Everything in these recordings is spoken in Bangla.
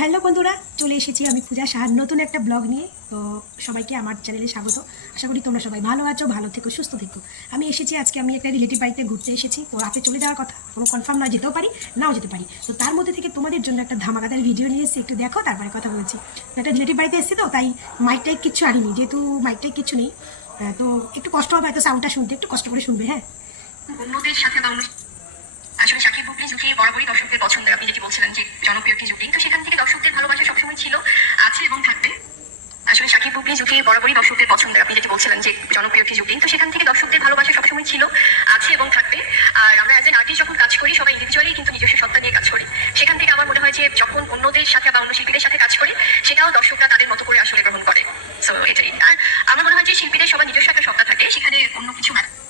হ্যালো বন্ধুরা, চলে এসেছি আমি পূজা সাহার নতুন একটা ব্লগ নিয়ে। তো সবাইকে আমার চ্যানেলে স্বাগত। আশা করি তোমরা সবাই ভালো আছো, ভালো থেকো, সুস্থ থেকো। আমি এসেছি, আজকে আমি একটা রিলেটিভ বাড়িতে ঘুরতে এসেছি। তো রাতে চলে যাওয়ার কথা, কোনো কনফার্ম না যেতেও পারি, নাও যেতে পারি। তো তার মধ্যে থেকে তোমাদের জন্য একটা ধামাকাদার ভিডিও নিয়ে এসেছি, একটু দেখো, তারপরে কথা বলছি। একটা রিলেটিভ বাড়িতে এসেছি তো, তাই মাইকটাই কিচ্ছু আনিনি, যেহেতু মাইকটাই কিচ্ছু নেই। তো একটু কষ্ট হবে হয়তো সাউন্ডটা শুনতে, একটু কষ্ট করে শুনবে হ্যাঁ? সাথে আসলে সাকিব বুবলি জুটি বরাবরই দর্শকদের পছন্দের। আপনি যেটি বলছিলেন যে জনপ্রিয় একটি জুটি, তো সেখান থেকে দর্শকদের ভালোবাসা সবসময় ছিল, আছে এবং থাকবে। আসলে সাকিব বুবলি জুটি বরাবরই দর্শকদের পছন্দের। আপনি যেটি বলছিলেন যে জনপ্রিয় একটি জুটি, তো সেখান থেকে দর্শকদের ভালোবাসা সবসময় ছিল, আছে এবং থাকবে। আর আমরা অ্যাজ এন আর্টিস্ট যখন কাজ করি, সবাই ইন্ডিভিজুয়ালি কিন্তু নিজস্ব সত্তা নিয়ে কাজ করি। সেখান থেকে আমার মনে হয় যে যখন অন্যদের সাথে বা অন্য শিল্পীদের সাথে কাজ করি, সেটাও দর্শকরা তাদের মতো করে আসলে গ্রহণ করে। সো এটাই। আর আমার মনে হয় যে শিল্পীদের সবার নিজস্ব একটা সত্তা থাকে সেখানে অন্য কিছু matter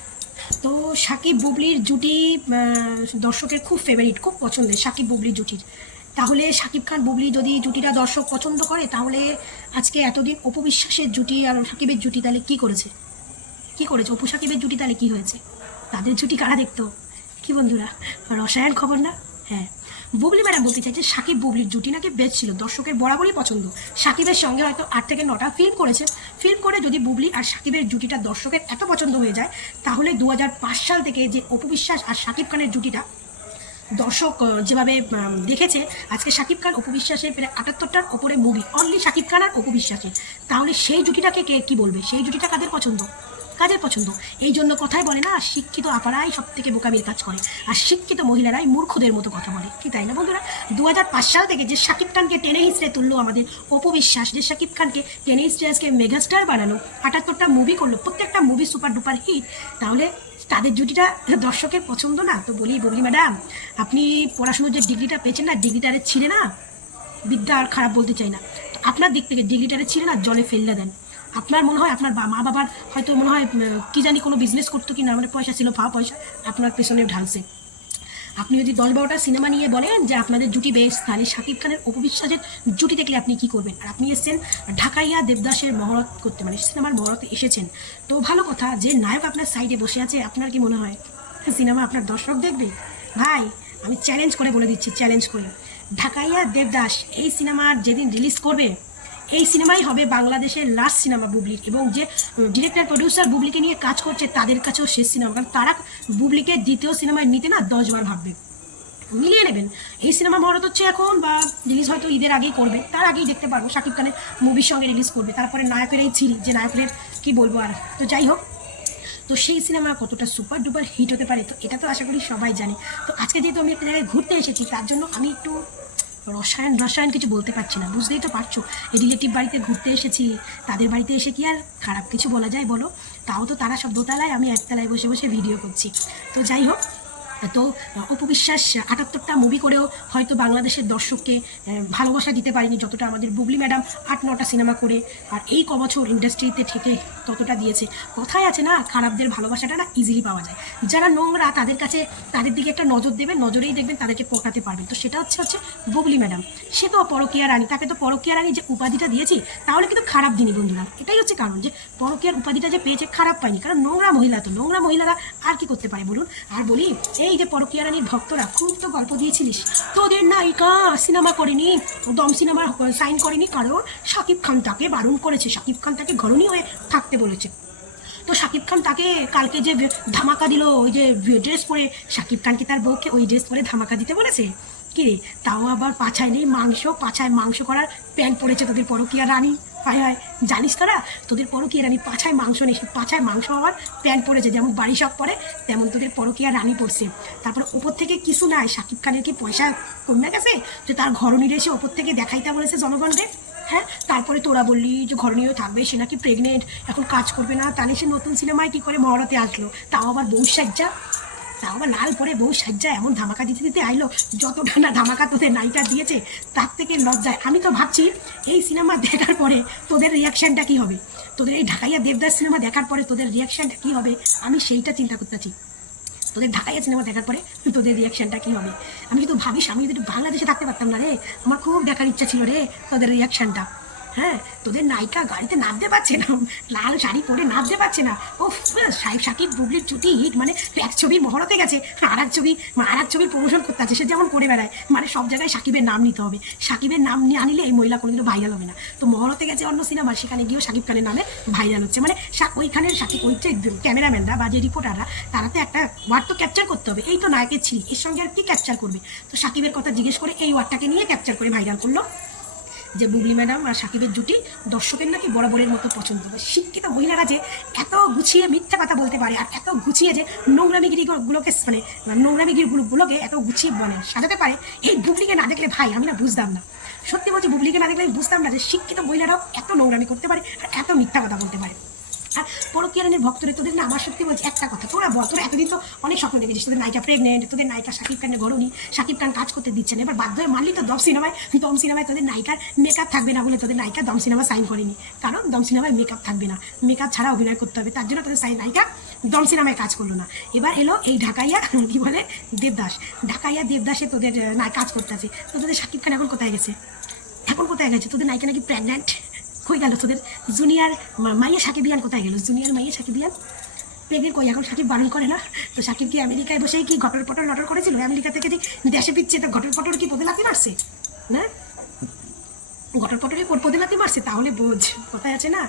তো সাকিব বুবলির জুটি দর্শকের খুব ফেভারিট খুব পছন্দের সাকিব বুবলির জুটির। তাহলে সাকিব খান বুবলি যদি জুটিটা দর্শক পছন্দ করে, তাহলে আজকে এতদিন অপবিশ্বাসের জুটি আর সাকিবের জুটি তাহলে কী করেছে? কি করেছে? অপু সাকিবের জুটি তাহলে কী হয়েছে? তাদের জুটি কারা দেখতো? কি বন্ধুরা? রসায়ন খবর না? হ্যাঁ। বুবলি ম্যাডাম বলতে চাইছে সাকিব বুবলির জুটি নাকি বেশ ছিল, দর্শকের বরাবরই পছন্দ। সাকিবের সঙ্গে হয়তো আট থেকে নটা ফিল্ম করেছে। ফিল্ম করে যদি বুবলি আর সাকিবের জুটিটা দর্শকের এত পছন্দ হয়ে যায়, তাহলে দু হাজার পাঁচ সাল থেকে যে অপু বিশ্বাস আর সাকিব খানের জুটিটা দর্শক যেভাবে দেখেছে, আজকে শাকিব খান, অপু বিশ্বাসের প্রায় আটাত্তরটার ওপরে মুভি অনলি শাকিব খান আর অপু তাহলে সেই জুটিটাকে কে, কি বলবে? সেই জুটিটা কাদের পছন্দ? কাদের পছন্দ। এই জন্য কথাই বলে না, শিক্ষিত আপারাই সব থেকে বোকামির কাজ করে। আর শিক্ষিত মহিলারাই মূর্খদের মতো কথা বলে। কি তাই না বন্ধুরা? দু হাজার পাঁচ সাল থেকে যে শাকিব খানকে টেনে হিসড়ে তুললো আমাদের অপু বিশ্বাস যে শাকিব খানকে টেনে হিসড়ে মেগাস্টার বানালো, আটাত্তরটা মুভি করল, প্রত্যেকটা মুভি সুপার ডুপার হিট তাহলে তাদের জুটিটা দর্শকের পছন্দ না? তো বলি বলি ম্যাডাম আপনি পড়াশুনোর যে ডিগ্রিটা পেয়েছেন না, ডিগ্রিটারে ছিঁড়ে না? বিদ্যা আর খারাপ বলতে চাই না। আপনার দিক থেকে ডিগ্রিটারে ছিঁড়ে না, জলে ফেললে দেন। আপনার মনে হয় আপনার মা বাবার হয়তো মনে হয় কি জানি কোনো বিজনেস করতো কি না মানে পয়সা ছিল ফা পয়সা, আপনার পেছনে ঢালছে। আপনি যদি দশ বারোটা সিনেমা নিয়ে বলেন যে আপনাদের জুটি বেশ, তাহলে শাকিব খানের অপবিশ্বাসের জুটি দেখলে আপনি কি করবেন? আর আপনি এসেছেন ঢাকাইয়া দেবদাসের মহরত করতে মানে সিনেমার মহরতে এসেছেন। তো ভালো কথা, যে নায়ক আপনার সাইডে বসে আছে, আপনার কি মনে হয়? সিনেমা আপনার দর্শক দেখবে? ভাই, আমি চ্যালেঞ্জ করে বলে দিচ্ছি চ্যালেঞ্জ করে। ঢাকাইয়া দেবদাস এই সিনেমার যেদিন রিলিজ করবে এই সিনেমাই হবে বাংলাদেশের লাস্ট সিনেমা বুবলির এবং যে ডিরেক্টর প্রডিউসার বুবলিকে নিয়ে কাজ করছে তাদের কাছেও শেষ সিনেমা কারণ তারা বুবলিকে দ্বিতীয় সিনেমায় নিতে না দশবার ভাববে। মিলিয়ে নেবেন। এই সিনেমা মহরত হচ্ছে এখন বা রিলিজ হয়তো ঈদের আগেই করবে। তার আগেই দেখতে পারব শাকিব খানের মুভির সঙ্গে রিলিজ করবে। তারপরে নায়কের এই ছিরি যে নায়কের কি বলব আর। তো যাই হোক, তো সেই সিনেমা কতটা সুপার ডুপার হিট হতে পারে, তো এটা তো আশা করি সবাই জানে। তো আজকে যেহেতু আমি একটা জায়গায় ঘুরতে এসেছি, তার জন্য আমি একটু রসায়ন রসায়ন কিছু বলতে পারছি না, বুঝতেই তো পারছ। রিলেটিভ বাড়িতে ঘুরতে এসেছি, তাদের বাড়িতে এসে কি আর খারাপ কিছু বলা যায় বলো? তাও তো তারা সব দোতলায়, আমি একতলায় বসে বসে ভিডিও করছি। তো যাই হোক তো অপবিশ্বাস আটাত্তরটা মুভি করেও হয়তো বাংলাদেশের দর্শককে ভালোবাসা দিতে পারিনি যতটা আমাদের বুবলি ম্যাডাম আট নটা সিনেমা করে, আর এই কবছর ইন্ডাস্ট্রিতে থেকে ততটা দিয়েছে। কথায় আছে না, খারাপদের ভালোবাসাটা না ইজিলি পাওয়া যায়। যারা নোংরা, তাদের কাছে তাদের দিকে একটা নজর দেবেন, নজরেই দেখবেন তাদেরকে পটাতে পারবেন। তো সেটা হচ্ছে হচ্ছে বুবলি ম্যাডাম সে তো পরকিয়া রানী, তাকে তো পরকিয়া রানী যে উপাধিটা দিয়েছি, তাহলে কিন্তু খারাপ দিনই বন্ধুরা। এটাই হচ্ছে কারণ যে পরকিয়ার উপাধিটা যে পেয়েছে, খারাপ পায়নি। কারণ নোংরা মহিলা তো, নোংরা মহিলারা আর কি করতে পারে বলুন? আর বলি এই যে পরকিয়া রানীর ভক্তরা খুব তো গল্প দিয়েছিলিস। তোদের নায়িকা সিনেমা করেনি, দম সিনেমা সাইন করেনি, কারণ শাকিব খান তাকে বারণ করেছে। শাকিব খান তাকে ঘরণী হয়ে থাকতে বলেছে। তো শাকিব খান তাকে কালকে যে ধামাকা দিল, ওই যে ড্রেস পরে শাকিব খান কি তার বউকে ওই ড্রেস পরে ধামাকা দিতে বলেছে? কি রে তাও আবার পাছায় নেই মাংস, পাছায় মাংস করার প্যান্ট পরেছে তোদের পরকিয়া রানী। হায় হায়, জানিস তোরা? তোদের পরকিয়া রানী পাছায় মাংস নেই পাছায় মাংস হওয়ার প্যান্ট পরেছে যেমন বাড়ি সব পরে, তেমন তোদের পরকিয়া রানী পড়ছে। তারপর ওপর থেকে কিছু নাই শাকিব খানের কি পয়সা কমে গেছে? যে তার ঘরণীর এসে ওপর থেকে দেখাইতে বলেছে জনগণকে। হ্যাঁ তারপরে তোরা বললি যে ঘরণীয় থাকবে, সে নাকি প্রেগনেন্ট এখন কাজ করবে না। তাহলে সে নতুন সিনেমায় কী করে মহরতে আসলো? তাও আবার বউ সাজ্জা। লাল পরে বউ এমন ধামাকা দিতে দিতে আইলো। যতটা না ধামাকা তোদের দিয়েছে, তার থেকে লজ্জায়। আমি তো ভাবছি, এই সিনেমা দেখার পরে তোদের রিয়াকশানটা কী হবে? তোদের এই ঢাকাইয়া দেবদাস সিনেমা দেখার পরে তোদের রিয়াকশানটা কী হবে? আমি সেইটা চিন্তা করতেছি। তোদের ঢাকাইয়া সিনেমা দেখার পরে তোদের রিয়াকশনটা কি হবে? আমি কিন্তু ভাবিস, আমি যদি বাংলাদেশে থাকতে পারতাম না রে। আমার খুব দেখার ইচ্ছা ছিল রে তোদের রিয়াকশনটা হ্যাঁ তোদের নায়িকা গাড়িতে নামতে পারছে না। লাল শাড়ি পরে নামতে পারছে না। ও সাহেব সাকিব বুবলির ছুটি হিট মানে এক ছবি মহরতে গেছে। আর এক ছবি, আর এক ছবির প্রমোশন করতে আছে, সে যেমন করে বেড়ায়। মানে সব জায়গায় সাকিবের নাম নিতে হবে। সাকিবের নাম নিয়ে আনিলে এই মহিলা কোনোদিনও ভাইরাল হবে না। তো মহরতে গেছে অন্য সিনেমা সেখানে গিয়েও সাকিব খানের নামে ভাইরাল হচ্ছে। মানে ওইখানের সাকিব ওই যে ক্যামেরাম্যানরা বা যে রিপোর্টাররা তারা তো একটা ওয়ার্ড তো ক্যাপচার করতে হবে। এই তো নায়কের ছিলি এর সঙ্গে আর কি ক্যাপচার করবে? তো সাকিবের কথা জিজ্ঞেস করে এই ওয়ার্ডটাকে নিয়ে ক্যাপচার করে ভাইরাল করল। যে বুবলি ম্যাডাম আর সাকিবের জুটি দর্শকের নাকি বরাবরের মতো পছন্দ। হবে শিক্ষিত মহিলারা যে এত গুছিয়ে মিথ্যা কথা বলতে পারে আর এত গুছিয়ে যে নোংরামিগিরিগুলোকে মানে নোংরামিগিরিগুলোকে এত গুছিয়ে বলে সাজাতে পারে, এই বুবলিকে না দেখলে ভাই আমি না বুঝতাম না। সত্যি বলছি, বুবলিকে না দেখলে আমি বুঝতাম না যে শিক্ষিত মহিলারাও এত নোংরামি করতে পারে আর এত মিথ্যা কথা বলতে পারে। আর পরকিয়ারানের ভক্তরে তোদের না আমার সত্যি বলছি একটা কথা। তোরা বল, তোরা এতদিন তো অনেক স্বপ্ন দেখেছিস, তোদের নায়িকা প্রেগনেন্ট তোদের নায়িকা শাকিব খানের গরনি শাকিব খান কাজ করতে দিচ্ছে না। এবার বাধ্য হয়ে মানলি তো দম সিনেমায় দম সিনেমায় তোদের নায়িকার মেকআপ থাকবে না বলে তোদের নায়িকা দম সিনেমা সাইন করেনি। কারণ দম সিনেমায় মেকআপ থাকবে না। মেকআপ ছাড়া অভিনয় করতে হবে, তার জন্য তোদের সাই নায়িকা দম সিনেমায় কাজ করল না। এবার এলো এই ঢাকাইয়া, কি বলে, দেবদাস। ঢাকাইয়া, দেবদাসে তোদের কাজ করতে আছে। তো তোদের শাকিব খান এখন কোথায় গেছে? এখন কোথায় গেছে? তোদের নায়িকা নাকি প্রেগনেন্ট হয়ে গেল তোদের জুনিয়র মাইয়া সাকিবিয়ান কোথায় গেল? জুনিয়র মাইয়া সাকিবিয়ান প্রেগনেন্ট কই? এখন সাকিব বারণ করে না? তো সাকিব কি আমেরিকায় বসেই কি ঘটর পটর লটর করেছিল? আমেরিকা থেকে যে দেশে পিচ্ছে তো ঘটর পটর কি পদে লাতি মারছে? না? ঘটর পটরে পদে লাতি মারছে? তাহলে বোঝ। কোথায় আছে না?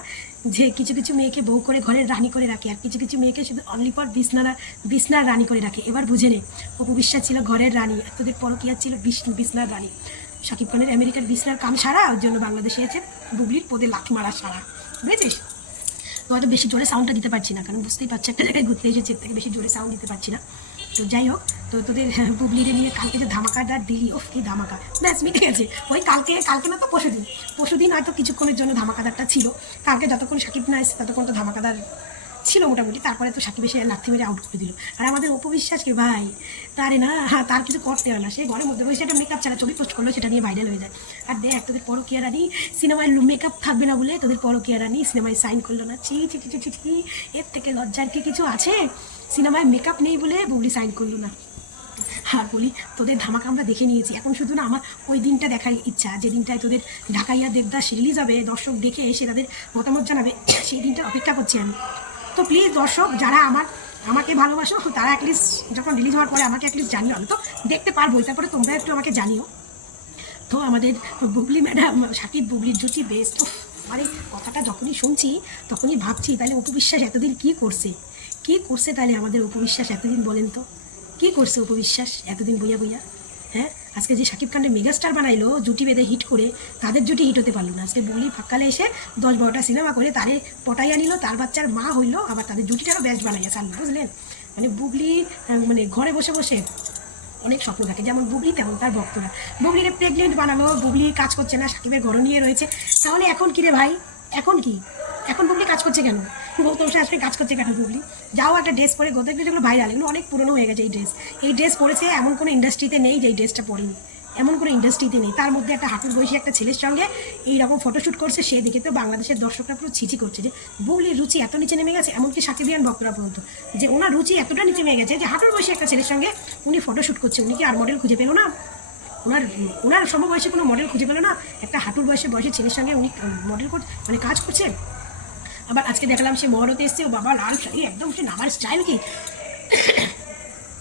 যে কিছু কিছু মেয়েকে বউ করে ঘরের রানী করে রাখে, আর কিছু কিছু মেয়েকে শুধু অনলি ফর বিছনার বিছনার রানী করে রাখে। এবার বুঝে নে, অপু বিশ্বাস ছিল ঘরের রানী, আর তোদের পরকিয়া ছিল বিছনার রানী। শাকিব খানের আমেরিকার বিছনার কাম সারা, ওর জন্য বাংলাদেশে এসে বুবলির পদে লাথি মারা সারা। বুঝেছিস? তো হয়তো বেশি জোরে সাউন্ডটা দিতে পারছি না, কারণ বুঝতেই পারছি একটা জায়গায় ঘুরতে এসেছি থেকে বেশি জোরে সাউন্ড দিতে পারছি না। তো যাই হোক, তো তোদের বুবলিরে নিয়ে কালকে যে ধামাকাটা দিলি ওফ কি ধামাকা। ব্যাস, মিটে গেছে। ওই কালকে কালকে না তো পরশুদিন। পরশুদিন হয়তো কিছুক্ষণের জন্য ধামাকাদারটা ছিল। কালকে যতক্ষণ সাকিব না এসে ততক্ষণ তো ধামাকাদার ছিল মোটামুটি, তারপরে তো সাকিব এসে লাথি মেরে আউট করে দিল। আর আমাদের উপবিশ্বাস কে ভাই? তারে না হ্যাঁ তার কিছু করতে হয় না। সে ঘরের মধ্যে বসে একটা মেকআপ ছাড়া ছবি পোস্ট করল, সেটা নিয়ে ভাইরাল হয়ে যায়। আর দেখ, তোদের পরকিয়া রানী সিনেমায় মেকআপ থাকবে না বলে তোদের পরকিয়া রানী সিনেমায় সাইন করল না। চি চি চি ছি ছি এর থেকে লজ্জার কি কিছু আছে? সিনেমায় মেকআপ নেই বলে বুবলি সাইন করল না। আর বলি, তোদের ধামাকা আমরা দেখে নিয়েছি। এখন শুধু না, আমার ওই দিনটা দেখার ইচ্ছা, যে দিনটায় তোদের ঢাকাইয়া দেবদাস রিলিজ হবে, দর্শক দেখে এসে তাদের মতামত জানাবে, সেই দিনটার অপেক্ষা করছি আমি। তো প্লিজ দর্শক, যারা আমার, আমাকে ভালোবাসো, তারা অ্যাটলিস্ট যখন রিলিজ হওয়ার পরে আমাকে অ্যাটলিস্ট জানিও। আমি তো দেখতে পারবোই, তারপরে তোমরা একটু আমাকে জানিও। তো আমাদের বুবলি ম্যাডাম সাকিব বুবলির জুটি বেস্ট মানে কথাটা যখনই শুনছি, তখনই ভাবছি, তাহলে উপবিশ্বাস এতদিন কি করছে? কি করছে তাহলে আমাদের উপবিশ্বাস এতদিন বলেন তো? কি করছে উপবিশ্বাস এতদিন বইয়া বইয়া? হ্যাঁ? আজকে যে সাকিব খানের মেগাস্টার বানাইলো জুটি বেঁধে হিট করে, তাদের জুটি হিট হতে পারল না। আজকে বুবলি ফাঁকালে এসে দশ বারোটা সিনেমা করে তারে পটাইয়া নিল, তার বাচ্চার মা হইল, আবার তাদের জুটিটারও বেস্ট বানাইয়া ছাড়লো বুঝলেন মানে বুবলি মানে ঘরে বসে বসে অনেক স্বপ্ন থাকে, যেমন বুবলি তেমন তার ভক্তরা। বুবলিরে প্রেগনেন্ট বানালো, বুবলি কাজ করছে না, সাকিবের ঘর নিয়ে রয়েছে। তাহলে এখন কি রে ভাই? এখন কি? এখন বুবলি কাজ করছে কেন? গৌতম শাস্ত্রী কাজ করছে কেন বুবলি যাও একটা ড্রেস পরে গৌতম যেগুলো ভাইরাল এগুলো অনেক পুরনো হয়ে গেছে এই ড্রেস এই ড্রেস পরেছে এমন কোনো ইন্ডাস্ট্রিতে নেই যে এই ড্রেসটা পরেনি। এমন কোনো ইন্ডাস্ট্রিতে নেই। তার মধ্যে একটা হাঁটুর বয়সী একটা ছেলের সঙ্গে এইরকম ফটোশ্যুট করছে সে দেখে তো বাংলাদেশের দর্শকরা পুরো ছিচি করছে যে বুবলির রুচি এত নিচে নেমে গেছে? এমনকি সাকিবিয়ান ভক্তরা পর্যন্ত। যে ওনার রুচি এতটা নিচে নেমে গেছে যে, হাঁটুর বয়সী একটা ছেলের সঙ্গে উনি ফটোশ্যুট করছে। উনি কি আর মডেল খুঁজে পেল না? ওনার ওনার সমবয়সী কোনো মডেল খুঁজে পেল না? একটা হাঁটুর বয়সে বয়সী ছেলের সঙ্গে উনি মডেল কর মানে কাজ করছে? আবার আজকে দেখলাম সে মহরতে এসছে, ও বাবা, লাল শাড়ি, একদম সে নামার স্টাইল কি?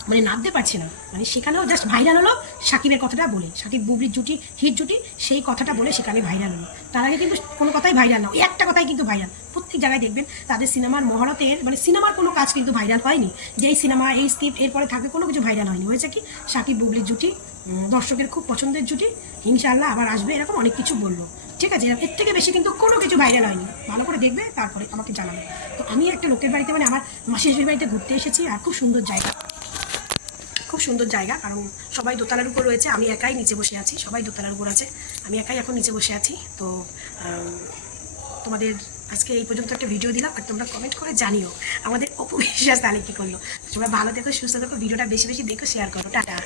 মানে নামতে পারছে না। মানে সেখানেও জাস্ট ভাইরাল হলো, সাকিবের কথাটা বলে। সাকিব বুবলির জুটি, হিট জুটি, সেই কথাটা বলে সেখানে ভাইরাল হলো। তার আগে কিন্তু কোনো কথাই ভাইরাল না একটা কথাই কিন্তু ভাইরাল প্রত্যেক জায়গায় দেখবেন, তাদের সিনেমার মহরতের মানে সিনেমার কোনো কাজ কিন্তু ভাইরাল হয়নি। যে এই সিনেমা, এই স্ক্রিপ্ট, এরপরে থাকবে, কোনো কিছু ভাইরাল হয়নি। হয়েছে কি? সাকিব বুবলির জুটি দর্শকের খুব পছন্দের জুটি, ইনশাআল্লাহ আবার আসবে, এরকম অনেক কিছু বলল। ঠিক আছে, এর থেকে বেশি কিন্তু কোনো কিছু ভাইরাল হয়নি ভালো করে দেখবে, তারপরে আমাকে জানাবে। তো আমি একটা লোকের বাড়িতে মানে আমার মাসির বাড়িতে ঘুরতে এসেছি, আর খুব সুন্দর জায়গা। খুব সুন্দর জায়গা, কারণ সবাই দোতলার উপর রয়েছে, আমি একাই নিচে বসে আছি, সবাই দোতলার উপর আছে। আমি একাই এখন নিচে বসে আছি। তো তোমাদের আজকে এই পর্যন্ত একটা ভিডিও দিলাম, আর তোমরা কমেন্ট করে জানিও আমাদের অপবিশ্বাস তাহলে কী করল। তোমরা ভালো দেখো সুস্থ দেখো ভিডিওটা বেশি বেশি দেখো শেয়ার করো, টাটা।